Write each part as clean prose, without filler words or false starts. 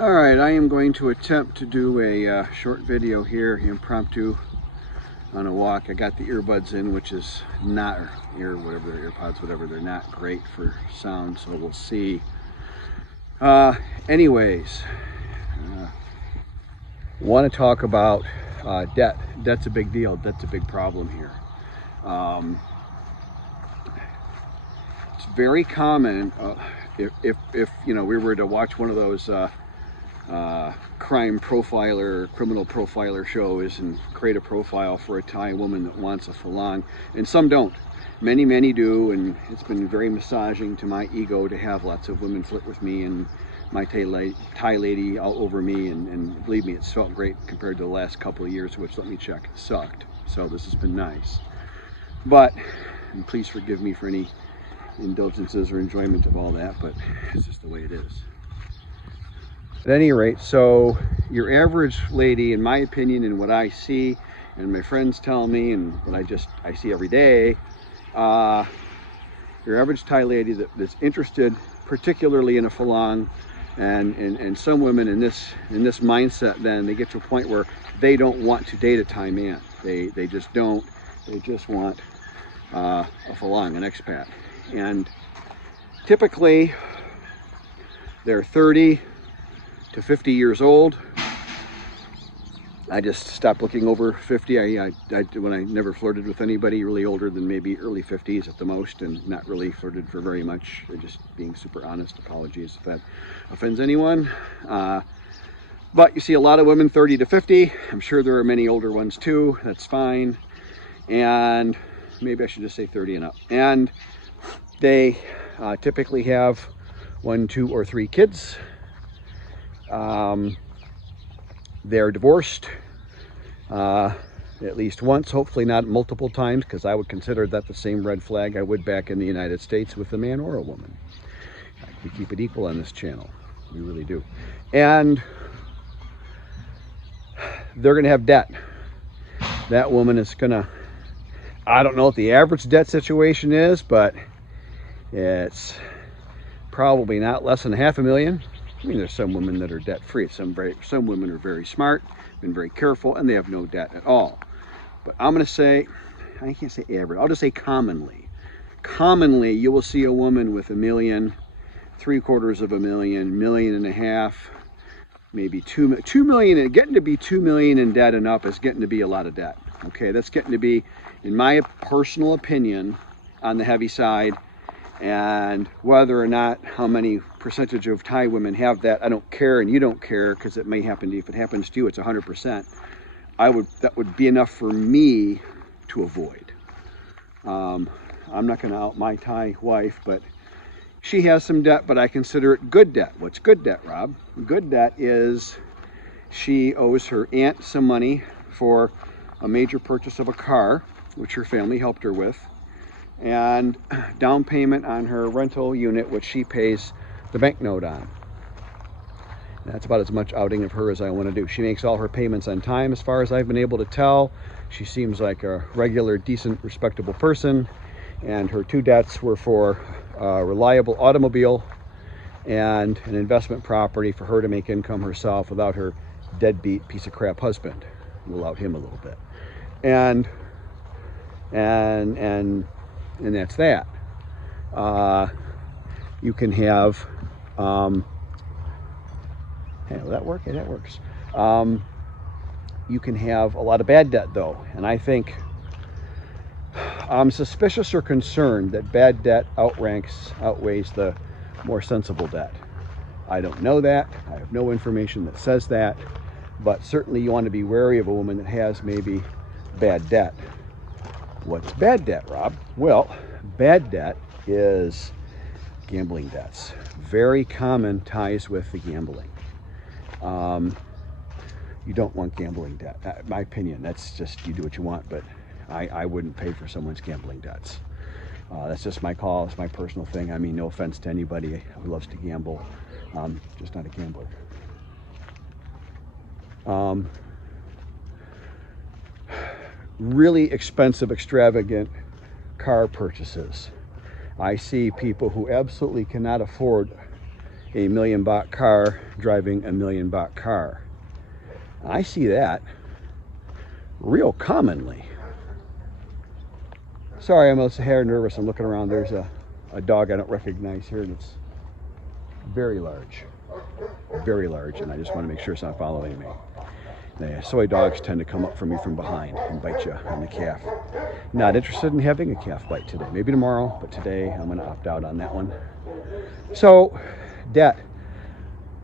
All right, I am going to attempt to do a short video here, impromptu, on a walk. I got the earbuds in, which is not, or earpods, whatever, they're not great for sound, so we'll see. Anyways, want to talk about debt. Debt's a big deal. Debt's a big problem here. It's very common if you know, we were to watch one of those crime profiler, criminal profiler shows and create a profile for a Thai woman that wants a falang, and some don't. Many do, and it's been very massaging to my ego to have lots of women flirt with me and my Thai lady all over me, and believe me, it's felt great compared to the last couple of years, which, let me check, sucked. So this has been nice. But, and please forgive me for any indulgences or enjoyment of all that, but it's just the way it is. At any rate, so your average lady, in my opinion, and what I see, and my friends tell me, and what I see every day, your average Thai lady that's interested particularly in a falang, and some women in this mindset, then they get to a point where they don't want to date a Thai man. They just don't. They just want a falang, an expat, and typically they're 30 to 50 years old. I just stopped looking over 50. When I never flirted with anybody really older than maybe early 50s at the most, and not really flirted for very much. Just being super honest. Apologies if that offends anyone. But you see a lot of women 30 to 50. I'm sure there are many older ones too. That's fine. And maybe I should just say 30 and up. And they typically have 1, 2, or 3 kids. They're divorced at least once, hopefully not multiple times, because I would consider that the same red flag I would back in the United States with a man or a woman. We keep it equal on this channel. We really do. And they're going to have debt. That woman is going to, I don't know what the average debt situation is, but it's probably not less than $500,000. I mean, there's some women that are debt-free. Some women are very smart, been very careful, and they have no debt at all. But I'm going to say, I can't say average, I'll just say commonly. Commonly, you will see a woman with $1 million, $750,000, $1.5 million, maybe $2 million, and getting to be $2 million in debt and up is getting to be a lot of debt. Okay, that's getting to be, in my personal opinion, on the heavy side. And whether or not, how many percentage of Thai women have that, I don't care, and you don't care, because it may happen to you. If it happens to you, it's 100%. That would be enough for me to avoid. I'm not going to out my Thai wife, but she has some debt, but I consider it good debt. What's good debt, Rob? Good debt is she owes her aunt some money for a major purchase of a car, which her family helped her with, and down payment on her rental unit, which she pays the bank note on. That's about as much outing of her as I want to do. She makes all her payments on time, as far as I've been able to tell. She seems like a regular, decent, respectable person. And her 2 debts were for a reliable automobile and an investment property for her to make income herself without her deadbeat piece of crap husband. We'll out him a little bit. And that's that. You can have, hey, will that work? Yeah, that works. You can have a lot of bad debt, though. And I think I'm suspicious or concerned that bad debt outweighs the more sensible debt. I don't know that. I have no information that says that. But certainly you want to be wary of a woman that has maybe bad debt. What's bad debt, Rob? Well, bad debt is gambling debts. Very common ties with the gambling. You don't want gambling debt. In my opinion, that's just, you do what you want, but I wouldn't pay for someone's gambling debts. That's just my call. It's my personal thing. I mean, no offense to anybody who loves to gamble. Just not a gambler. Really expensive, extravagant car purchases. I see people who absolutely cannot afford a $1 million car driving a $1 million car. I see that real commonly. Sorry, I'm a hair nervous. I'm looking around. There's a dog I don't recognize here, and it's very large, and I just want to make sure it's not following me. The soy dogs tend to come up from me from behind and bite you on the calf. Not interested in having a calf bite today. Maybe tomorrow, but today I'm going to opt out on that one. So, debt.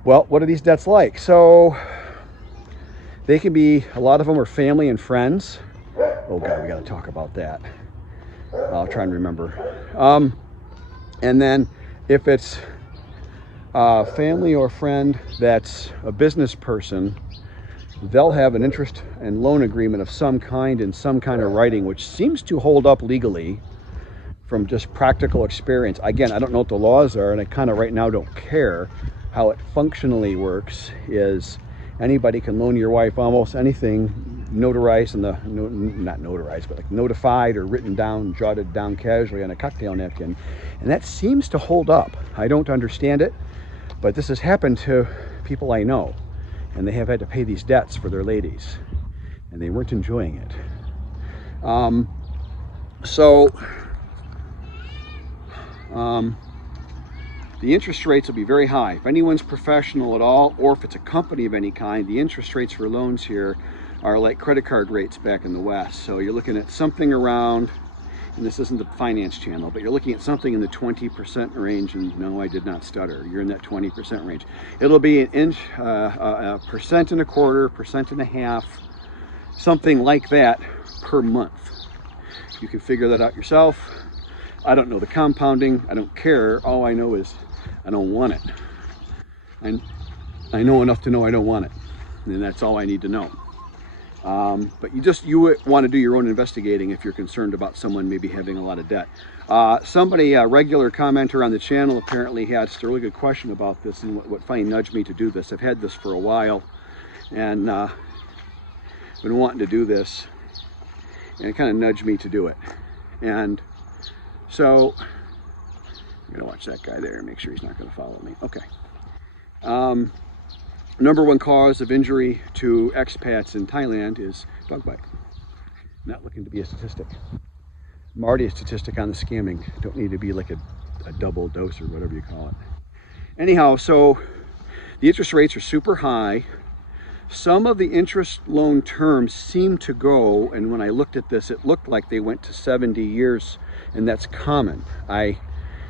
Well, what are these debts like? So, they can be, a lot of them are family and friends. Oh God, we got to talk about that. I'll try and remember. And then if it's a family or friend that's a business person, they'll have an interest and loan agreement of some kind in some kind of writing, which seems to hold up legally from just practical experience. Again, I don't know what the laws are, and I kind of right now don't care. How it functionally works is anybody can loan your wife almost anything, notarized in the, not notarized, but like notified or written down, jotted down casually on a cocktail napkin. And that seems to hold up. I don't understand it, but this has happened to people I know, and they have had to pay these debts for their ladies, and they weren't enjoying it. The interest rates will be very high. If anyone's professional at all, or if it's a company of any kind, the interest rates for loans here are like credit card rates back in the West. So you're looking at something around, and this isn't the finance channel, but you're looking at something in the 20% range, and no, I did not stutter. You're in that 20% range. It'll be an inch, a percent and a quarter, percent and a half, something like that per month. You can figure that out yourself. I don't know the compounding. I don't care. All I know is I don't want it. And I know enough to know I don't want it. And that's all I need to know. But you want to do your own investigating if you're concerned about someone maybe having a lot of debt. Somebody, a regular commenter on the channel, apparently had a really good question about this, and what finally nudged me to do this. I've had this for a while, and been wanting to do this, and it kind of nudged me to do it. And so I'm gonna watch that guy there and make sure he's not gonna follow me. Okay. Number one cause of injury to expats in Thailand is dog bite. Not looking to be a statistic. I'm already a statistic on the scamming. Don't need to be like a double dose or whatever you call it. Anyhow, so the interest rates are super high. Some of the interest loan terms seem to go, and when I looked at this, it looked like they went to 70 years, and that's common.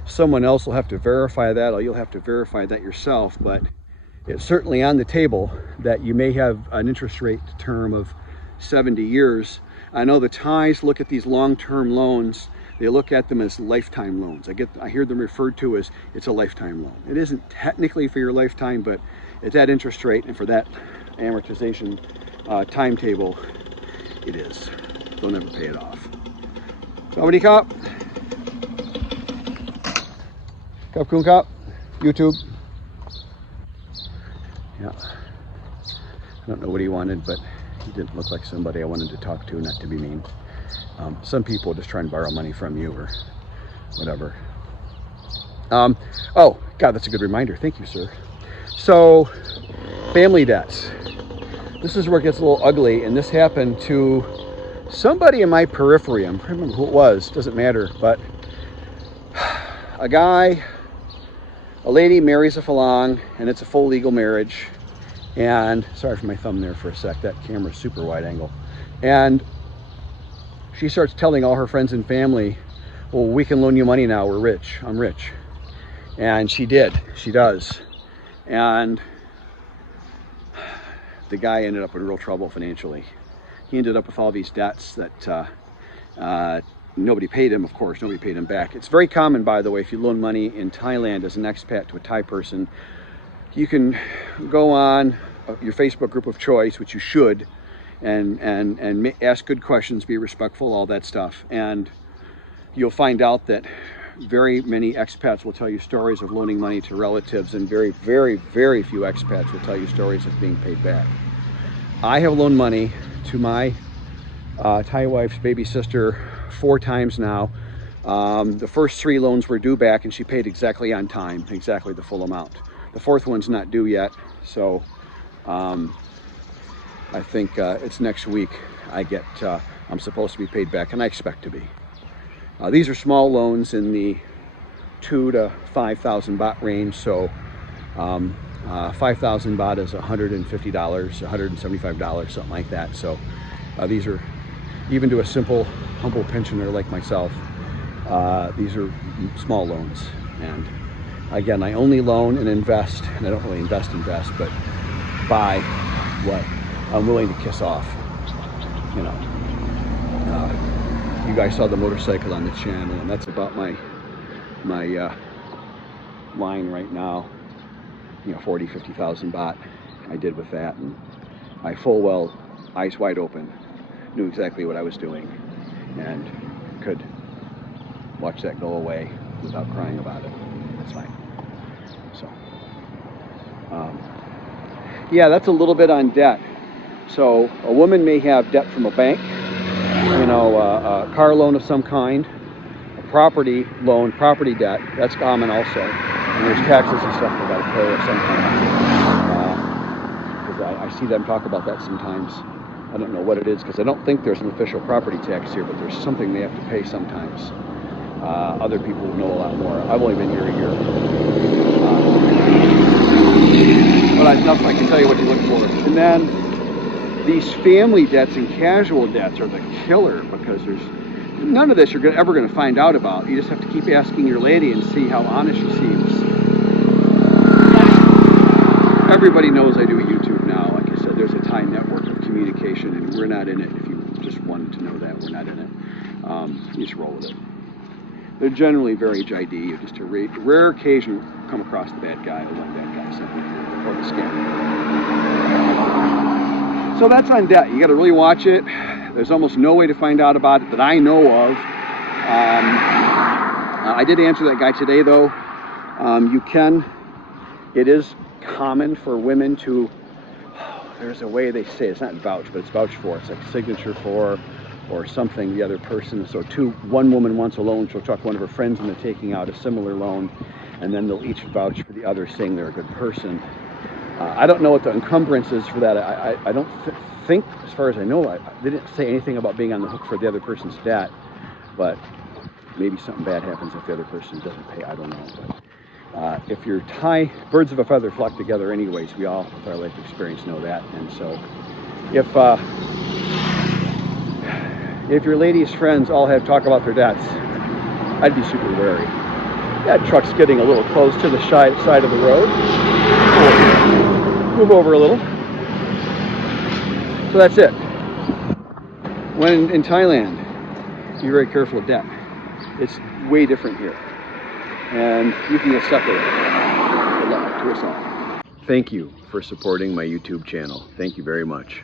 Someone else will have to verify that, or you'll have to verify that yourself, but it's certainly on the table that you may have an interest rate term of 70 years. I know the Thais look at these long-term loans, they look at them as lifetime loans. I hear them referred to as it's a lifetime loan. It isn't technically for your lifetime, but at that interest rate and for that amortization timetable, it is. They'll never pay it off. Somebody cop? Cop Coon Cop? YouTube? Yeah. I don't know what he wanted, but he didn't look like somebody I wanted to talk to, not to be mean. Some people just try and borrow money from you or whatever. Oh, God, that's a good reminder. Thank you, sir. So, family debts. This is where it gets a little ugly, and this happened to somebody in my periphery. I'm trying to remember who it was. Doesn't matter, but a lady marries a Falang, and it's a full legal marriage. And sorry for my thumb there for a sec. That camera's super wide angle. And she starts telling all her friends and family, well, we can loan you money now. We're rich. I'm rich. And she did. She does. And the guy ended up in real trouble financially. He ended up with all these debts that nobody paid him, of course. Nobody paid him back. It's very common, by the way, if you loan money in Thailand as an expat to a Thai person, you can go on your Facebook group of choice, which you should, and ask good questions, be respectful, all that stuff. And you'll find out that very many expats will tell you stories of loaning money to relatives, and very, very, very few expats will tell you stories of being paid back. I have loaned money to my Thai wife's baby sister 4 times now. The first 3 loans were due back, and she paid exactly on time, exactly the full amount. The fourth one's not due yet, so I think it's next week I'm supposed to be paid back, and I expect to be. These are small loans in the 2,000 to 5,000 baht range, so 5,000 baht is $150, $175, something like that. So these are, even to a simple, humble pensioner like myself, these are small loans. And again, I only loan and invest, and I don't really invest, but buy what I'm willing to kiss off. You know, you guys saw the motorcycle on the channel, and that's about my line right now. 40, 50,000 baht I did with that, and I full well, eyes wide open, knew exactly what I was doing and could watch that go away without crying about it. That's fine. So yeah, that's a little bit on debt. So a woman may have debt from a bank, a car loan of some kind, a property loan, property debt. That's common also. And there's taxes and stuff they got to pay of some kind. Because I see them talk about that sometimes. I don't know what it is, because I don't think there's an official property tax here, but there's something they have to pay sometimes. Other people know a lot more. I've only been here a year. But enough, I can tell you what to look for. And then these family debts and casual debts are the killer, because there's none of this you're ever going to find out about. You just have to keep asking your lady and see how honest she seems. Everybody knows I do YouTube now. Like I said, there's a Thai network of communication, and we're not in it. If you just wanted to know that, we're not in it. You just roll with it. They're generally very JID. You just a rare occasion come across the bad guy, the one bad guy, something, or the scammer. So that's on debt. You got to really watch it. There's almost no way to find out about it that I know of. I did answer that guy today, though. It is common for women to, there's a way they say, it's not vouch, but it's vouch for. It's like signature for, or something, the other person. So one woman wants a loan, she'll talk to one of her friends into taking out a similar loan, and then they'll each vouch for the other, saying they're a good person. I don't know what the encumbrance is for that. I don't think, as far as I know, they didn't say anything about being on the hook for the other person's debt, but maybe something bad happens if the other person doesn't pay. I don't know. But if you're Thai, birds of a feather flock together anyways. We all, with our life experience, know that. And so if your ladies' friends all have talk about their debts, I'd be super wary. That truck's getting a little close to the side of the road. Move over a little. So that's it. When in Thailand, be very careful of debt. It's way different here. And you can get stuck with it. Good luck to us all. Thank you for supporting my YouTube channel. Thank you very much.